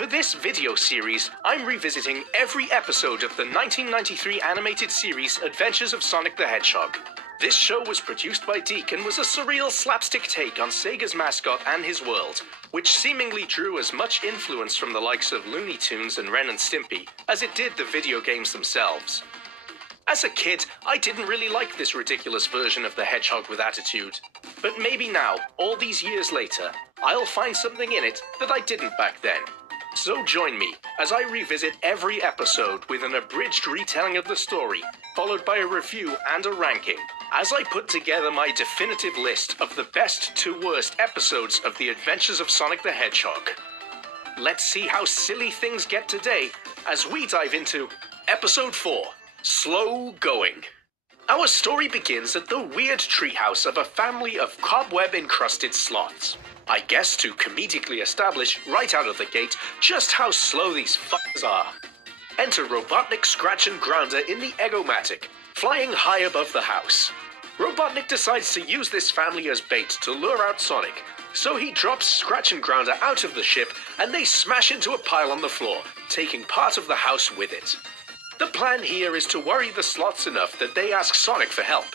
For this video series, I'm revisiting every episode of the 1993 animated series Adventures of Sonic the Hedgehog. This show was produced by Deke and was a surreal slapstick take on Sega's mascot and his world, which seemingly drew as much influence from the likes of Looney Tunes and Ren and Stimpy as it did the video games themselves. As a kid, I didn't really like this ridiculous version of the Hedgehog with attitude. But maybe now, all these years later, I'll find something in it that I didn't back then. So join me as I revisit every episode with an abridged retelling of the story, followed by a review and a ranking, as I put together my definitive list of the best to worst episodes of The Adventures of Sonic the Hedgehog. Let's see how silly things get today as we dive into Episode 4, Slow Going. Our story begins at the weird treehouse of a family of cobweb-encrusted sloths. I guess to comedically establish right out of the gate just how slow these fuckers are. Enter Robotnik, Scratch and Grounder in the Eggomatic, flying high above the house. Robotnik decides to use this family as bait to lure out Sonic, so he drops Scratch and Grounder out of the ship and they smash into a pile on the floor, taking part of the house with it. The plan here is to worry the sloths enough that they ask Sonic for help.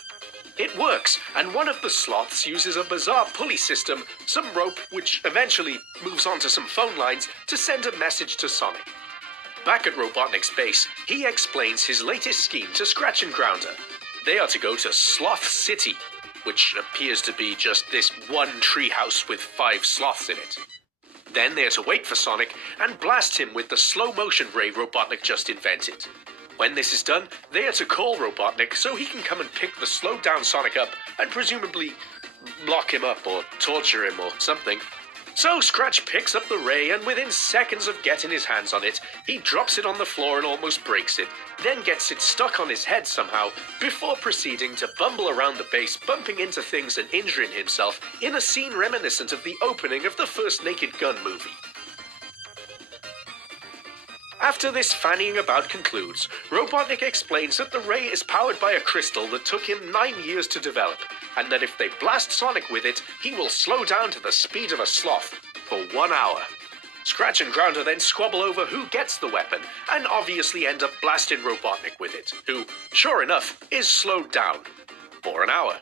It works, and one of the sloths uses a bizarre pulley system, some rope, which eventually moves onto some phone lines, to send a message to Sonic. Back at Robotnik's base, he explains his latest scheme to Scratch and Grounder. They are to go to Sloth City, which appears to be just this one treehouse with 5 sloths in it. Then they are to wait for Sonic and blast him with the slow-motion ray Robotnik just invented. When this is done, they are to call Robotnik so he can come and pick the slowed-down Sonic up and presumably lock him up or torture him or something. So Scratch picks up the ray and within seconds of getting his hands on it, he drops it on the floor and almost breaks it, then gets it stuck on his head somehow, before proceeding to bumble around the base, bumping into things and injuring himself in a scene reminiscent of the opening of the first Naked Gun movie. After this fannying about concludes, Robotnik explains that the ray is powered by a crystal that took him 9 years to develop, and that if they blast Sonic with it, he will slow down to the speed of a sloth for 1 hour. Scratch and Grounder then squabble over who gets the weapon, and obviously end up blasting Robotnik with it, who, sure enough, is slowed down for an hour.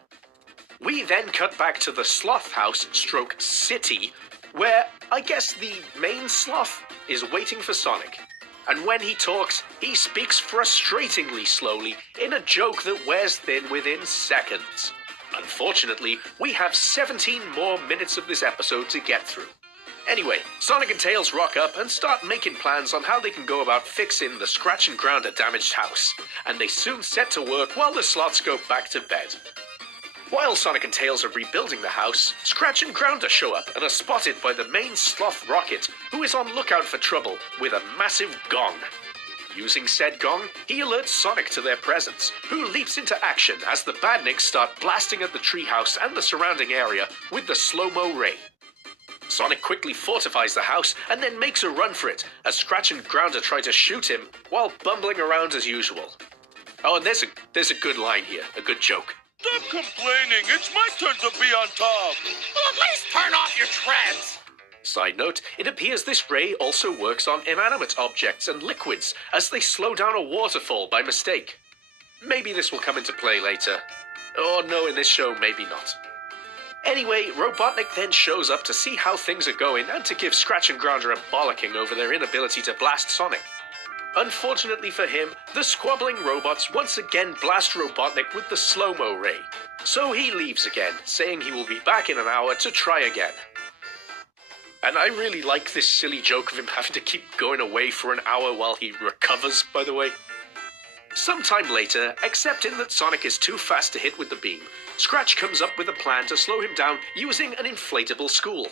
We then cut back to the sloth house / city, where I guess the main sloth is waiting for Sonic. And when he talks, he speaks frustratingly slowly in a joke that wears thin within seconds. Unfortunately, we have 17 more minutes of this episode to get through. Anyway, Sonic and Tails rock up and start making plans on how they can go about fixing the Scratch and Grounder damaged house, and they soon set to work while the sloths go back to bed. While Sonic and Tails are rebuilding the house, Scratch and Grounder show up and are spotted by the main sloth Rocket, who is on lookout for trouble with a massive gong. Using said gong, he alerts Sonic to their presence, who leaps into action as the badniks start blasting at the treehouse and the surrounding area with the slow-mo ray. Sonic quickly fortifies the house and then makes a run for it, as Scratch and Grounder try to shoot him while bumbling around as usual. Oh, and there's a good line here, a good joke. Stop complaining, it's my turn to be on top. Well, at least turn off your treads. Side note, it appears this ray also works on inanimate objects and liquids as they slow down a waterfall by mistake. Maybe this will come into play later. Or no, in this show, maybe not. Anyway, Robotnik then shows up to see how things are going and to give Scratch and Grounder a bollocking over their inability to blast Sonic. Unfortunately for him, the squabbling robots once again blast Robotnik with the slow-mo ray. So he leaves again, saying he will be back in an hour to try again. And I really like this silly joke of him having to keep going away for an hour while he recovers, by the way. Sometime later, accepting that Sonic is too fast to hit with the beam, Scratch comes up with a plan to slow him down using an inflatable school.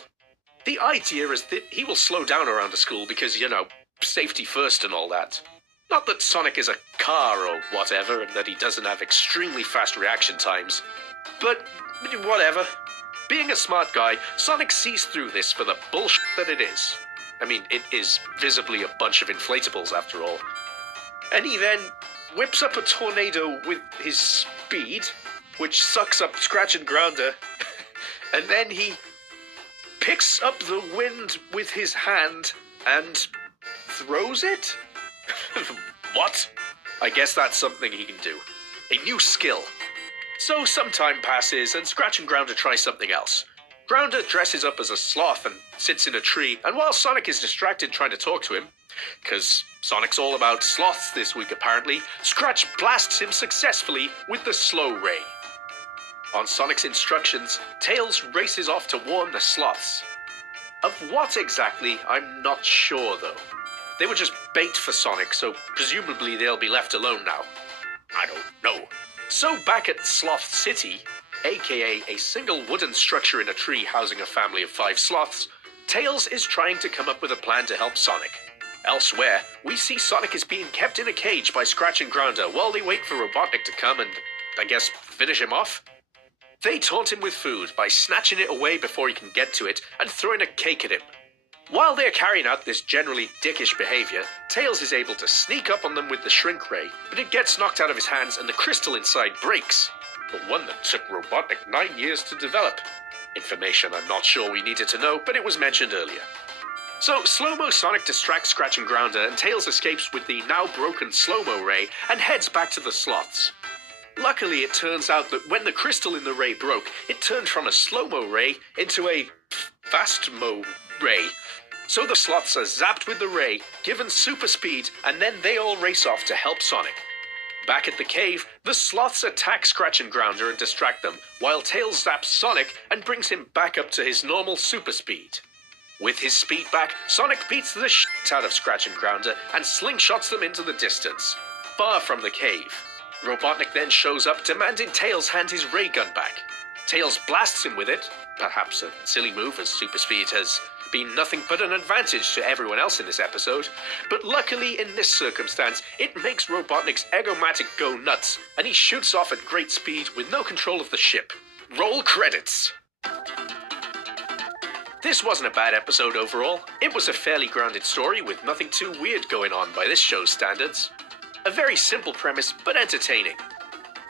The idea is that he will slow down around a school because, you know, safety first and all that. Not that Sonic is a car or whatever and that he doesn't have extremely fast reaction times. But whatever. Being a smart guy, Sonic sees through this for the bullshit that it is. I mean, it is visibly a bunch of inflatables after all. And he then whips up a tornado with his speed, which sucks up Scratch and Grounder, and then he picks up the wind with his hand and throws it? What? I guess that's something he can do. A new skill. So some time passes and Scratch and Grounder try something else. Grounder dresses up as a sloth and sits in a tree, and while Sonic is distracted trying to talk to him, because Sonic's all about sloths this week apparently, Scratch blasts him successfully with the Slow Ray. On Sonic's instructions, Tails races off to warn the sloths. Of what exactly, I'm not sure though. They were just bait for Sonic, so presumably they'll be left alone now. I don't know. So back at Sloth City, aka a single wooden structure in a tree housing a family of 5 sloths, Tails is trying to come up with a plan to help Sonic. Elsewhere, we see Sonic is being kept in a cage by Scratch and Grounder while they wait for Robotnik to come and, I guess, finish him off? They taunt him with food by snatching it away before he can get to it and throwing a cake at him. While they're carrying out this generally dickish behavior, Tails is able to sneak up on them with the Shrink Ray, but it gets knocked out of his hands and the crystal inside breaks. The one that took Robotnik 9 years to develop. Information I'm not sure we needed to know, but it was mentioned earlier. So, Slow-Mo Sonic distracts Scratch and Grounder and Tails escapes with the now broken Slow-Mo Ray and heads back to the sloths. Luckily, it turns out that when the crystal in the ray broke, it turned from a Slow-Mo Ray into a Fast-Mo Ray. So the sloths are zapped with the ray, given super speed, and then they all race off to help Sonic. Back at the cave, the sloths attack Scratch and Grounder and distract them, while Tails zaps Sonic and brings him back up to his normal super speed. With his speed back, Sonic beats the shit out of Scratch and Grounder and slingshots them into the distance, far from the cave. Robotnik then shows up demanding Tails hand his ray gun back. Tails blasts him with it, perhaps a silly move as super speed has been nothing but an advantage to everyone else in this episode, but luckily in this circumstance, it makes Robotnik's Egomatic go nuts, and he shoots off at great speed with no control of the ship. Roll credits! This wasn't a bad episode overall. It was a fairly grounded story with nothing too weird going on by this show's standards. A very simple premise, but entertaining.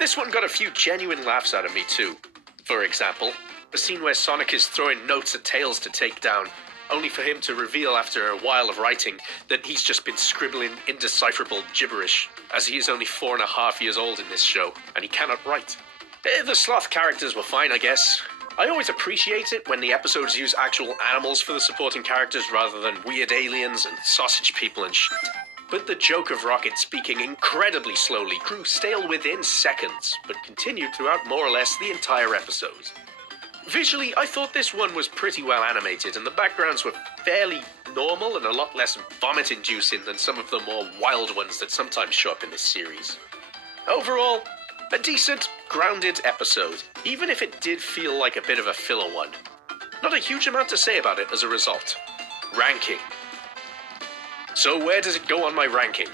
This one got a few genuine laughs out of me too. For example, the scene where Sonic is throwing notes at Tails to take down, only for him to reveal after a while of writing that he's just been scribbling indecipherable gibberish, as he is only 4.5 years old in this show, and he cannot write. The sloth characters were fine, I guess. I always appreciate it when the episodes use actual animals for the supporting characters rather than weird aliens and sausage people and shit. But the joke of Rocket speaking incredibly slowly grew stale within seconds, but continued throughout more or less the entire episode. Visually, I thought this one was pretty well animated, and the backgrounds were fairly normal and a lot less vomit-inducing than some of the more wild ones that sometimes show up in this series. Overall, a decent, grounded episode, even if it did feel like a bit of a filler one. Not a huge amount to say about it as a result. Ranking. So where does it go on my ranking?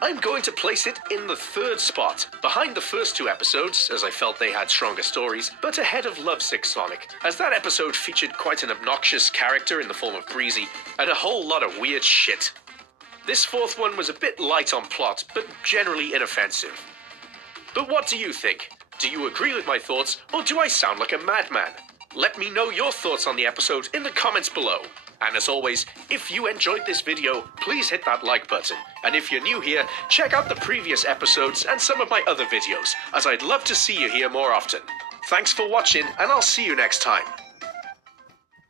I'm going to place it in the 3rd spot, behind the first 2 episodes, as I felt they had stronger stories, but ahead of Lovesick Sonic, as that episode featured quite an obnoxious character in the form of Breezy, and a whole lot of weird shit. This 4th one was a bit light on plot, but generally inoffensive. But what do you think? Do you agree with my thoughts, or do I sound like a madman? Let me know your thoughts on the episode in the comments below. And as always, if you enjoyed this video, please hit that like button. And if you're new here, check out the previous episodes and some of my other videos, as I'd love to see you here more often. Thanks for watching, and I'll see you next time.